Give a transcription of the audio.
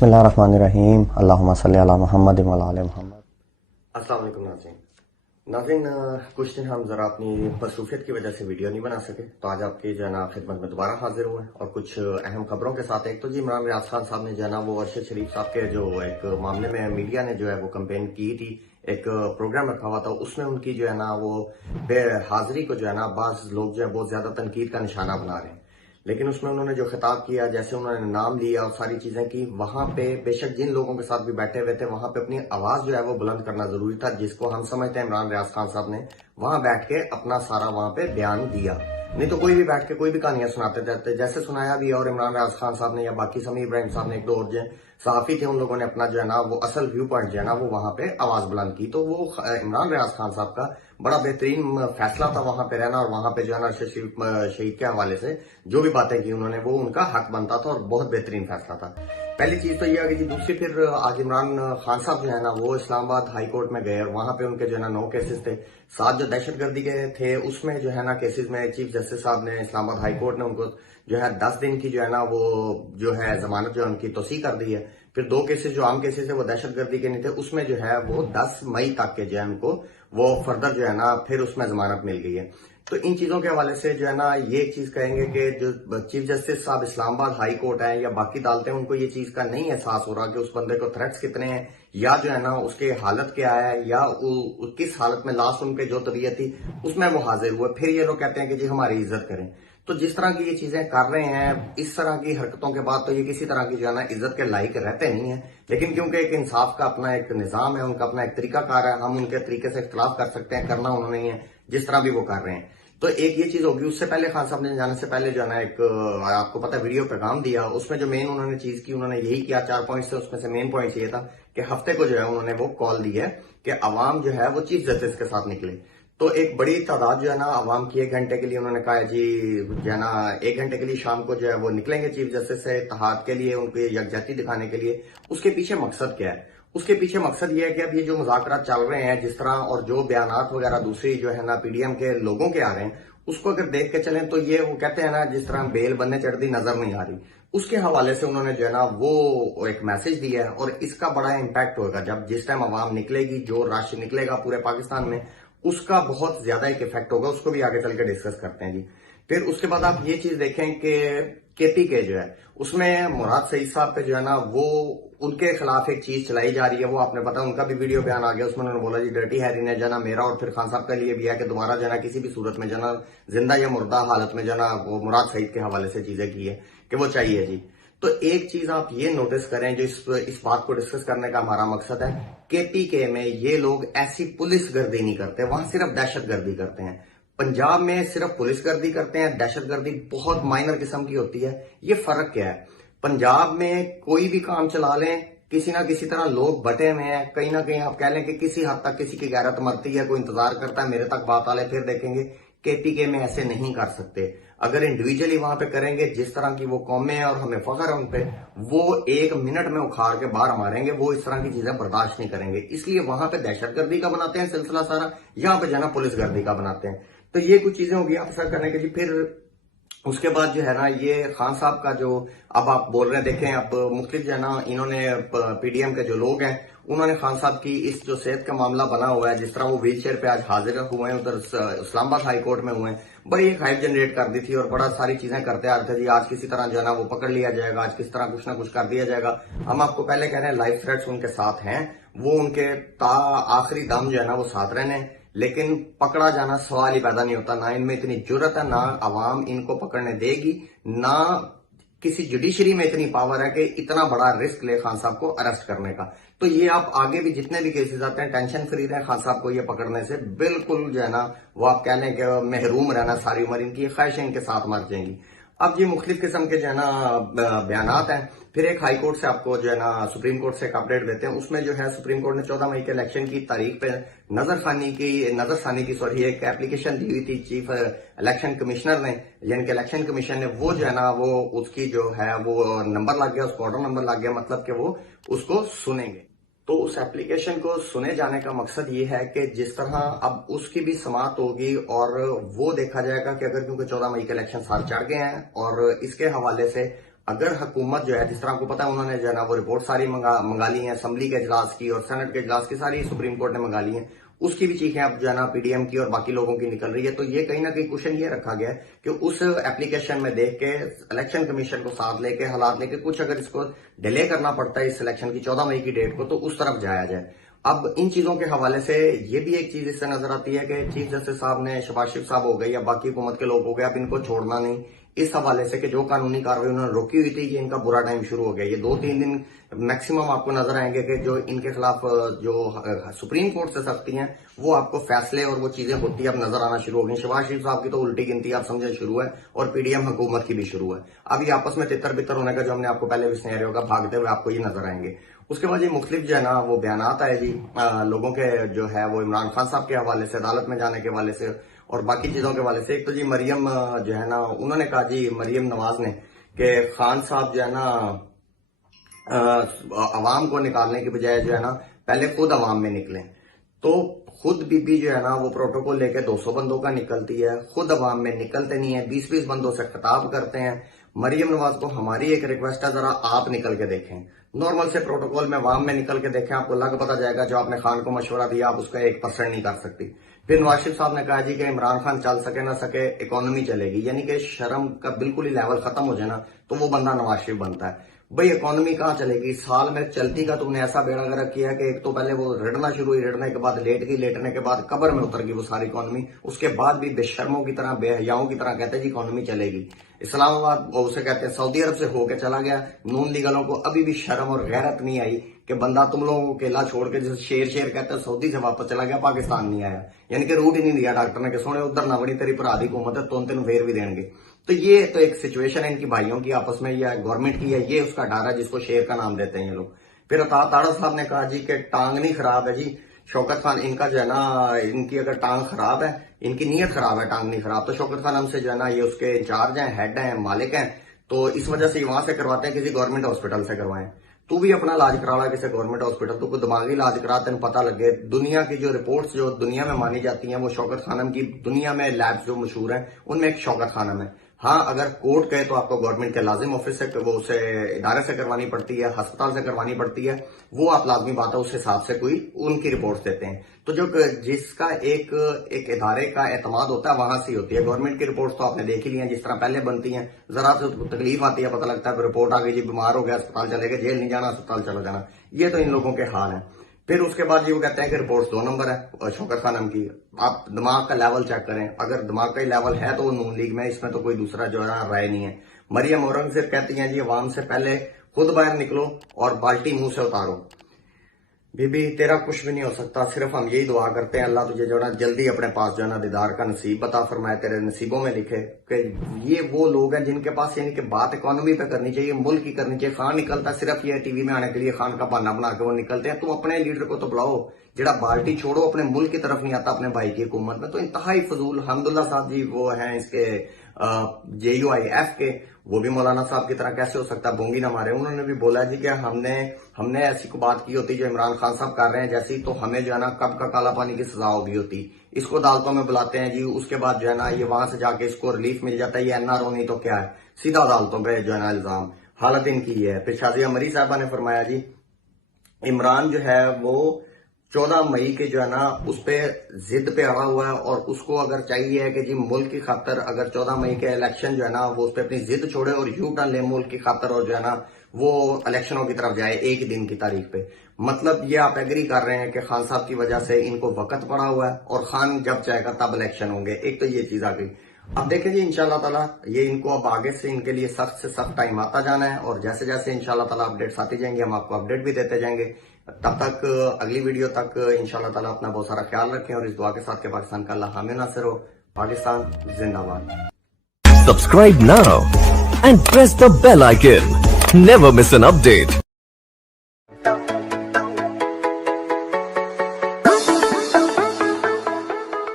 बिस्मिल्लाहिर्रहमानिर्रहीम अल्लाहुम्मा सल्ली अला मुहम्मद व अला आलि मुहम्मद। अस्सलाम वालेकुम नाज़रीन, कुछ दिन हम जरा अपनी मसरूफियत की वजह से वीडियो नहीं बना सके, तो आज आपकी जो है ना खिदमत में दोबारा हाजिर हुए और कुछ अहम खबरों के साथ। एक तो जी इमरान रियाज खान साहब ने जो है ना वो अरशद शरीफ साहब के जो एक मामले में मीडिया ने जो है वो कंपेन की थी, एक प्रोग्राम रखा हुआ था, उसमें उनकी जो है ना वो हाजिरी को जो है ना बाज़ लोग जो है बहुत ज्यादा तनकीद का निशाना बना रहे हैं। लेकिन उसमें उन्होंने जो खिताब किया, जैसे उन्होंने नाम लिया और सारी चीजें की, वहां पे बेशक जिन लोगों के साथ भी बैठे हुए थे वहां पे अपनी आवाज जो है वो बुलंद करना जरूरी था, जिसको हम समझते हैं इमरान रियाज खान साहब ने वहां बैठ के अपना सारा वहां पे बयान दिया। नहीं तो कोई भी बैठ के कोई भी कहानियां सुनाते रहते, जैसे सुनाया भी। और इमरान रियाज खान साहब ने या बाकी समीर इब्राहिम साहब ने, एक दो और जो सहाफी थे, उन लोगों ने अपना जो है ना वो असल व्यू पॉइंट जो है ना वो वहां पे आवाज बुलंद की। तो वो इमरान रियाज खान साहब का बड़ा बेहतरीन फैसला था वहां पे रहना, और वहां पे जो है ना शहीद के हवाले से जो भी बातें की उन्होंने, वो उनका हक बनता था और बहुत बेहतरीन फैसला था। पहली चीज तो ये आ गई थी। दूसरी, फिर आज इमरान खान साहब जो है ना वो इस्लामाबाद हाई कोर्ट में गए और वहां पे उनके जो है ना 9 केसेस थे। 7 जो दहशतगर्दी के थे उसमें जो है ना केसेस में चीफ जस्टिस साहब ने, इस्लामाबाद हाई कोर्ट ने उनको जो है 10 दिन की जो है ना वो जो है जमानत जो है उनकी तोसी कर दी है। फिर 2 केसेस जो आम केसेस है वो दहशतगर्दी के नहीं थे, उसमें जो है वो 10 मई तक के जो है उनको वो फर्दर जो है ना फिर उसमें जमानत मिल गई है। तो इन चीजों के हवाले से जो है ना ये चीज कहेंगे कि जो चीफ जस्टिस साहब इस्लामाबाद हाई कोर्ट है या बाकी अदालतें, उनको ये चीज का नहीं एहसास हो रहा कि उस बंदे को थ्रेट्स कितने हैं, या जो है ना उसके हालत क्या है, या किस हालत में लास्ट उनके जो तबीयत थी उसमें वो हाजिर हुए। फिर ये लोग कहते हैं कि जी हमारी इज्जत करें। तो जिस तरह की ये चीजें कर रहे हैं, इस तरह की हरकतों के बाद तो ये किसी तरह की जो है ना इज्जत के लायक रहते नहीं है। लेकिन क्योंकि एक इंसाफ का अपना एक निजाम है, उनका अपना एक तरीकाकार है, हम उनके तरीके से इख्तलाफ कर सकते हैं, करना उन्होंने ही है जिस तरह भी वो कर रहे हैं। तो एक ये चीज होगी। उससे पहले खान साहब ने जाने से पहले जो है ना एक आपको पता है वीडियो पैगाम दिया, उसमें जो मेन उन्होंने चीज की, उन्होंने यही किया। 4 पॉइंट थे, उसमें से मेन पॉइंट ये था कि हफ्ते को जो है उन्होंने वो कॉल दी है कि अवाम जो है वो चीफ जस्टिस के साथ निकले। तो एक बड़ी तादाद जो है ना आवाम की 1 घंटे के लिए उन्होंने कहा है जी जो है ना 1 घंटे के लिए शाम को जो है वो निकलेंगे चीफ जस्टिस से इत्तेहाद के लिए, उनकी यकजहती दिखाने के लिए। उसके पीछे मकसद क्या है? उसके पीछे मकसद ये है कि अब ये जो मुज़ाकरात चल रहे हैं जिस तरह, और जो बयानात वगैरह दूसरी जो है ना पीडीएम के लोगों के आ रहे हैं, उसको अगर देख के चलें तो ये वो कहते हैं ना जिस तरह बेल बनने चढ़ती नजर नहीं आ रही, उसके हवाले से उन्होंने जो है ना वो एक मैसेज दिया है। और इसका बड़ा इंपैक्ट होगा जब जिस टाइम आवाम निकलेगी, जो रश निकलेगा पूरे पाकिस्तान में, उसका बहुत ज्यादा एक इफेक्ट होगा। उसको भी आगे चल के डिस्कस करते हैं जी। फिर उसके बाद आप ये चीज देखें कि केपी के जो है उसमें मुराद सईद साहब पे जो है ना वो उनके खिलाफ एक चीज चलाई जा रही है। वो आपने पता, उनका भी वीडियो बयान आ गया, उसमें उन्होंने बोला जी डर्टी हैरी ने जो है ना मेरा और फिर खान साहब का लिए भी है कि दोबारा जो है ना किसी भी सूरत में जो है ना जिंदा या मुर्दा हालत में जो है ना वो मुराद सईद के हवाले से चीजें की है कि वो चाहिए जी। तो एक चीज आप ये नोटिस करें, जो इस बात को डिस्कस करने का हमारा मकसद है, केपीके में ये लोग ऐसी पुलिस गर्दी नहीं करते, वहां सिर्फ दहशत गर्दी करते हैं। पंजाब में सिर्फ पुलिस गर्दी करते हैं, दहशत गर्दी बहुत माइनर किस्म की होती है। ये फर्क क्या है? पंजाब में कोई भी काम चला लें, किसी ना किसी तरह लोग बटे हुए हैं, कहीं ना कहीं आप कह लें कि किसी हद तक किसी की गैरत मरती है, कोई इंतजार करता है मेरे तक बात आ ले फिर देखेंगे। केपीके में ऐसे नहीं कर सकते। अगर इंडिविजुअली वहां पे करेंगे, जिस तरह की वो कौमें हैं और हमें फख्र है उन पे, वो 1 मिनट में उखाड़ के बाहर मारेंगे, वो इस तरह की चीजें बर्दाश्त नहीं करेंगे। इसलिए वहां पे दहशतगर्दी का बनाते हैं सिलसिला सारा, यहाँ पे जाना पुलिस गर्दी का बनाते हैं। तो ये कुछ चीजें होगी आप सर करने के जी। फिर उसके बाद जो है ना ये खान साहब का जो अब आप बोल रहे हैं, देखें अब मुख्तलिफ जो है ना इन्होंने पीडीएम के जो लोग हैं उन्होंने खान साहब की इस जो सेहत का मामला बना हुआ है, जिस तरह वो व्हील चेयर पे आज हाजिर हुए हैं, उधर इस्लामाबाद हाई कोर्ट में हुए हैं, बड़ी एक हाइप जनरेट कर दी थी और बड़ा सारी चीजें करते आ रहे थे जी। आज किसी तरह जो है ना वो पकड़ लिया जाएगा, आज किस तरह कुछ ना कुछ कर दिया जाएगा। हम आपको पहले कह रहे हैं लाइफ थ्रेट्स उनके साथ हैं, वो उनके ता आखिरी दम जो है ना वो साथ रहने, लेकिन पकड़ा जाना सवाल ही पैदा नहीं होता। ना इनमें इतनी जुर्रत है, ना अवाम इनको पकड़ने देगी, ना किसी जुडिशरी में इतनी पावर है कि इतना बड़ा रिस्क ले खान साहब को अरेस्ट करने का। तो ये आप आगे भी जितने भी केसेस आते हैं टेंशन फ्री रहे, खान साहब को ये पकड़ने से बिल्कुल जो है ना वो आप कह लें कि महरूम रहना सारी उम्र, इनकी ख्वाहिशें इनके साथ मर जाएंगी। अब ये मुख्तलिफ किस्म के जो है ना बयानात हैं। फिर एक हाई कोर्ट से आपको जो है ना सुप्रीम कोर्ट से एक अपडेट देते हैं। उसमें जो है सुप्रीम कोर्ट ने 14 मई के इलेक्शन की तारीख पे नजरसानी की सॉरी एक एप्लीकेशन दी हुई थी चीफ इलेक्शन कमिश्नर ने, यानी कि इलेक्शन कमीशन ने, वो जो है ना वो उसकी जो है वो नंबर लग गया, उसको ऑर्डर नंबर लग गया, मतलब कि वो उसको सुनेंगे। तो उस एप्लीकेशन को सुने जाने का मकसद ये है कि जिस तरह अब उसकी भी समाअत होगी और वो देखा जाएगा कि अगर क्योंकि 14 मई के इलेक्शन साल चढ़ गए हैं और इसके हवाले से अगर हुकूमत जो है, जिस तरह आपको पता है उन्होंने जो है ना वो रिपोर्ट सारी मंगा ली है, असेंबली के इजलास की और सेनेट के इजलास की सारी सुप्रीम कोर्ट ने मंगा ली है, उसकी भी चीखें अब जो है ना पीडीएम की और बाकी लोगों की निकल रही है। तो ये कहीं ना कहीं क्वेश्चन ये रखा गया है कि उस एप्लीकेशन में देख के इलेक्शन कमीशन को साथ लेके हालात लेके कुछ अगर इसको डिले करना पड़ता है इस इलेक्शन की 14 मई की डेट को, तो उस तरफ जाया जाए। अब इन चीजों के हवाले से ये भी एक चीज इससे नजर आती है कि चीफ जस्टिस साहब ने, शहबाज शरीफ साहब हो गए या बाकी हुकूमत के लोग हो गए, अब इनको छोड़ना नहीं, इस हवाले से कि जो कानूनी कार्रवाई उन्होंने रोकी हुई थी, ये इनका बुरा टाइम शुरू हो गया। ये 2-3 दिन मैक्सिमम आपको नजर आएंगे कि जो इनके खिलाफ जो सुप्रीम कोर्ट से सख्ती हैं वो आपको फैसले और वो चीजें होती है अब नजर आना शुरू हो गई। शहबाज शरीफ साहब की तो उल्टी गिनती आप समझे शुरू है और पीडीएम हुकूमत की भी शुरू है। अब ये आपस में तितर बितर होने का जो हमने आपको पहले भी सिनेरियो का भागते हुए आपको ये नजर आएंगे। उसके बाद ये मुख्तलिफ जो है ना वो बयानात आए जी लोगों के जो है वो इमरान खान साहब के हवाले से, अदालत में जाने के हवाले से और बाकी चीजों के हवाले से। एक तो जी मरियम जो है ना उन्होंने कहा जी, मरियम नवाज ने, कि खान साहब जो है ना अवाम को निकालने की बजाय जो है ना पहले खुद अवाम में निकलें। तो खुद बीबी जो है ना वो प्रोटोकॉल लेके 200 बंदों का निकलती है, खुद अवाम में निकलते नहीं है, 20-20 बंदों से खिताब करते हैं। मरियम नवाज को हमारी एक रिक्वेस्ट है, जरा आप निकल के देखें, नॉर्मल से प्रोटोकॉल में अवाम में निकल के देखें, आपको लग पता जाएगा जो आपने खान को मशवरा दिया आप उसका 1% नहीं कर सकती। फिर नवाज शरीफ साहब ने कहा जी कि इमरान खान चल सके ना सके इकोनॉमी चलेगी, यानी कि शर्म का बिल्कुल ही लेवल खत्म हो जाए ना तो वो बंदा नवाज शरीफ बनता है। भाई इकोनॉमी कहाँ चलेगी, साल में चलती का तुमने ऐसा बेड़ा गर्क किया कि एक तो पहले वो रड़ना शुरू हुई, रड़ने के बाद लेट गई, लेटने के बाद कब्र में उतर गई वो सारी इकोनॉमी, उसके बाद भी बेशर्मों की तरह, बेहयाओं की तरह कहते हैं जी इकोनॉमी चलेगी। इस्लामाबाद उसे कहते हैं सऊदी अरब से होकर चला गया, नून लीगलों को अभी भी शर्म और गैरत नहीं आई कि बंदा तुम लोगों को केला छोड़ के जैसे शेर कहते हैं सऊदी से वापस चला गया, पाकिस्तान नहीं आया, यानी कि रूट ही नहीं दिया डॉक्टर ने कि सोने उधर ना बड़ी तेरी भरा दी हुकूमत है तो तेन फेर भी देंगे। तो ये तो एक सिचुएशन है इनकी भाइयों की आपस में या गवर्नमेंट की है, ये उसका डर है जिसको शेर का नाम देते हैं ये लोग। फिर ताड़ा साहब ने कहा जी कि टांग नहीं खराब है जी, शौकत खान इनका जो है ना, इनकी अगर टांग खराब है, इनकी नीयत खराब है, टांग नहीं खराब। तो शौकत खान हमसे जो है ना ये उसके इंचार्ज हैं, हेड हैं, मालिक हैं, तो इस वजह से वहां से करवाते हैं, किसी गवर्नमेंट हॉस्पिटल से करवाएं। तू भी अपना इलाज करा ला किसी गवर्नमेंट हॉस्पिटल, तो कोई दिमागी इलाज करा, तेन पता लगे। दुनिया की जो रिपोर्ट्स जो दुनिया में मानी जाती हैं वो शौकत खानम की, दुनिया में लैब्स जो मशहूर हैं उनमें एक शौकत खानम है। हाँ, अगर कोर्ट कहे तो आपको गवर्नमेंट के लाजिम ऑफिस से वो उसे इदारे से करवानी पड़ती है, अस्पताल से करवानी पड़ती है, वो आप लाजमी बात है उस हिसाब से कोई उनकी रिपोर्ट देते हैं। तो जो जिसका एक इदारे का एतमाद होता है वहां से होती है। गवर्नमेंट की रिपोर्ट तो आपने देख ही ली है जिस तरह पहले बनती हैं, जरा से तकलीफ आती है, पता लगता है रिपोर्ट आ गई जी बीमार हो गया, अस्पताल चले गए, जेल नहीं जाना अस्पताल चला जाना। ये तो इन लोगों के हाल है। फिर उसके बाद जी वो कहते हैं कि रिपोर्ट 2 नंबर है शौकत खानम की। आप दिमाग का लेवल चेक करें, अगर दिमाग का ही लेवल है तो वो नून लीग में, इसमें तो कोई दूसरा जो है राय नहीं है। मरियम औरंगजेब कहती हैं जी अवाम से पहले खुद बाहर निकलो और बाल्टी मुंह से उतारो। बीबी तेरा कुछ भी नहीं हो सकता, सिर्फ हम यही दुआ करते हैं अल्लाह तुझे जो है जल्दी अपने पास जो है ना दीदार का नसीब बता फरमाए, तेरे नसीबों में लिखे। कि ये वो लोग हैं जिनके पास यानी कि बात इकोनॉमी पे करनी चाहिए, मुल्क की करनी चाहिए। खान निकलता सिर्फ ये टीवी में आने के लिए, खान का बहाना बना के वो निकलते हैं। तुम अपने लीडर को तो बुलाओ, जरा बाल्टी छोड़ो, अपने मुल्क की तरफ नहीं आता अपने भाई की हुकूमत में। तो इंतहाई फजूल। हमदुल्ला साहब जी वो हैं इसके JUIF के, वो भी मौलाना साहब की तरह कैसे हो सकता है, बोंगी ना मारे। उन्होंने भी बोला जी कि हमने ऐसी को बात की होती जो इमरान खान साहब कर रहे हैं जैसी, तो हमें जो है ना कब का काला पानी की सजा होगी होती। इसको अदालतों में बुलाते हैं जी, उसके बाद जो है ना ये वहां से जाके इसको रिलीफ मिल जाता है, ये NRO नहीं तो क्या है, सीधा अदालतों पर जो है ना इल्जाम। हालत इनकी है। फिर शाजिया मरी साहबा ने फरमाया जी इमरान जो है वो 14 मई के जो है ना उस पे जिद पे अड़ा हुआ है और उसको अगर चाहिए है कि जी मुल्क की खातर अगर 14 मई के इलेक्शन जो है ना वो उस पे अपनी जिद छोड़े और यू टर्न ले मुल्क की खातर और जो है ना वो इलेक्शनों की तरफ जाए एक दिन की तारीख पे। मतलब ये आप एग्री कर रहे हैं कि खान साहब की वजह से इनको वक्त पड़ा हुआ है और खान जब चाहेगा तब इलेक्शन होंगे। एक तो ये चीज आ गई। अब देखें जी इंशाल्लाह ताला ये इनको अब आगे से इनके लिए सख्त से सख्त टाइम आता जाना है और जैसे जैसे इंशाल्लाह ताला अपडेट्स आती जाएंगे हम आपको अपडेट भी देते जाएंगे। तब तक अगली वीडियो तक इंशाल्लाह ताला अपना बहुत सारा ख्याल रखें और इस दुआ के साथ के पाकिस्तान का अल्लाह हामी नासिर हो। पाकिस्तान जिंदाबाद। Subscribe now and press the bell icon. Never miss an update.